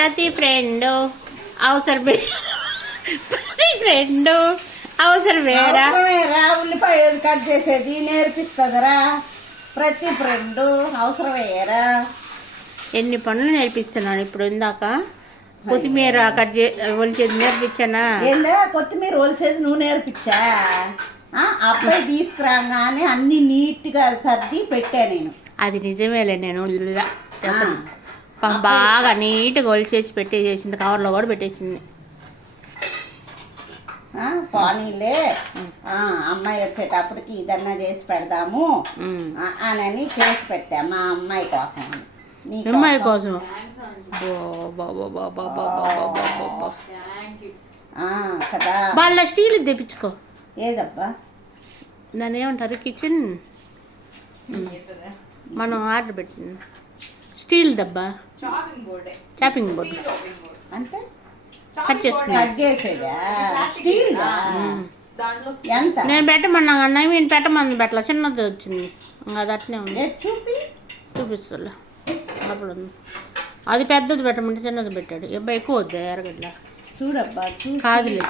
ప్రతి ఫ్రెండ్ అవసరం ప్రతి ఫ్రెండ్ అవసరం వేరా ఉల్లిపాయలు కట్ చేసేది నేర్పిస్తుందిరా. ప్రతి ఫ్రెండ్ అవసరం వేయరా. ఎన్ని పనులు నేర్పిస్తున్నాను ఇప్పుడు. ఇందాక కొత్తిమీర కట్ ఒలిచేది నేర్పించానా? ఏందా కొత్తిమీర ఒలిచేది నువ్వు నేర్పించా? అబ్బాయి తీసుకురాగానే అన్ని నీట్గా సర్ది పెట్టా నేను. అది నిజమేలే. నేను బాగా నీట్గా ఒలిచేసి పెట్టేసేసింది. కవర్లో కూడా పెట్టేసింది. పోనీలే అమ్మాయి వచ్చేటప్పటికి ఇదన్నా చేసి పెడదాము అని చేసి పెట్టా మా అమ్మాయి కోసం. అమ్మాయి కోసం కదా. వాళ్ళ స్టీల్ తెప్పించుకో. ఏదబ్బా దాన్ని ఏమంటారు? కిచెన్ మనం ఆర్డర్ పెట్టింది స్టీల్ దబ్బా. చాపింగ్ బోర్డ్ అంటే కట్ చేసేదా? ఎంత? నేను పెట్టమన్నా అన్న నేను పెట్టమని పెట్టలే. చిన్నది వచ్చింది. అది అట్నే ఉంది. చూపిస్తా అప్పుడు. అది పెద్దది పెట్టమంటే చిన్నది పెట్టాడు. అబ్బాయి ఎక్కువ వద్దా ఎరగడ్ల? చూడబ్బా కాదులే.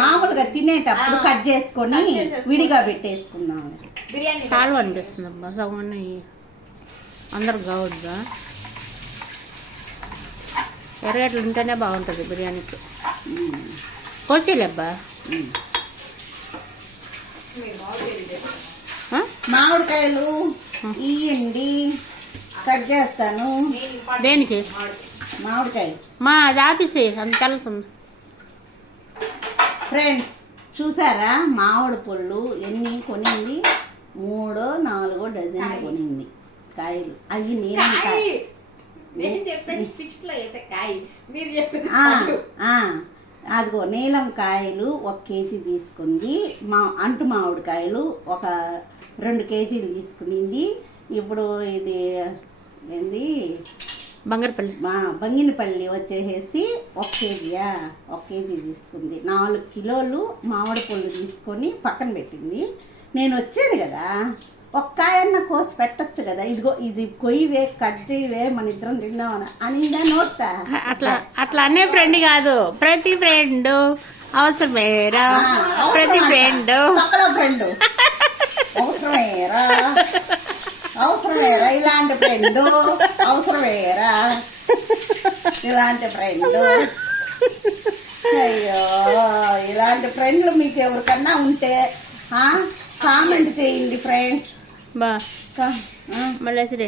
మామూలుగా తినేటప్పుడు కట్ చేసుకొని విడిగా పెట్టేసుకుందాం. చాలు అనిపిస్తుంది అబ్బా. సగం అందరు కావద్దా? ఎర్రగడ్డలు ఉంటేనే బాగుంటుంది బిర్యానీకి. కోసేలేబ్బా. మామిడికాయలు ఇయ్యండి, కట్ చేస్తాను. దేనికి? మామిడికాయ అది ఆపేసే అంత తెలుస్తుంది. ఫ్రెండ్స్ చూసారా మామిడి పళ్ళు ఎన్ని కొనింది? 3-4 డజన్లు కొనింది కాయలు. అవి అదిగో నీలం కాయలు 1 కేజీ తీసుకుంది. అంటు మామిడికాయలు ఒక 2 కేజీలు తీసుకునింది. ఇప్పుడు ఇది ఏంది బంగినపల్లి వచ్చేసి 1 కేజీయా 1 కేజీ తీసుకుంది. 4 కిలోలు మామిడి పళ్ళు తీసుకొని పక్కన పెట్టింది. నేను వచ్చాను కదా, ఒక్కాయన్న కోసి పెట్టచ్చు కదా. ఇదిగో ఇది కొయ్యివే, కట్ చేయవే, మన ఇద్దరం తిందామని అనిందా నోట్తా. అట్లా అనే ఫ్రెండ్ కాదు. ప్రతి ఫ్రెండ్ అవసరమేరా. ప్రతి ఫ్రెండ్ ఫ్రెండ్ అవసరమేరా. అవసరమేరా ఇలాంటి ఫ్రెండ్. అవసరమేరా ఇలాంటి ఫ్రెండ్. అయ్యో ఇలాంటి ఫ్రెండ్లు మీకు ఎవరికన్నా ఉంటే కామెంట్ చేయండి ఫ్రెండ్స్. మళ్ళీ సరే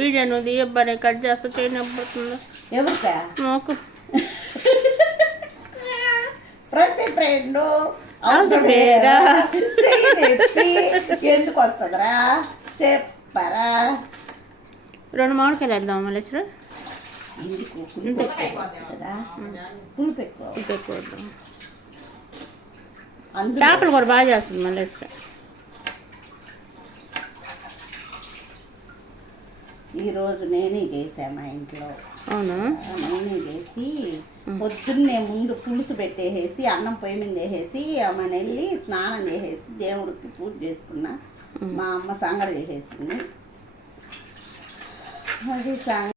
వీడియో నువ్వు తీయబ్బా. కట్ చేస్తా చేయనబ్బోతుందా? ఎవరికా? నాకు. ప్రతి ఫ్రెండ్ ఎందుకు వస్తుందిరా చెప్పరా? 2 మామిడికాయలు వేద్దాం మళ్ళీ సరే. పులుపు ఎక్కువ. చేపలు కూడా బాగా చేస్తుంది మళ్ళీ సరే. ఈరోజు నేనే చేసా మా ఇంట్లో. అవునా? నేనే చేసి పొద్దున్నే ముందు పులుసు పెట్టేసి అన్నం పొయ్యి మీద వేసేసి మన వెళ్ళి స్నానం చేసేసి దేవుడికి పూజ చేసుకున్నా. మా అమ్మ సంగడి చేసేసింది. అది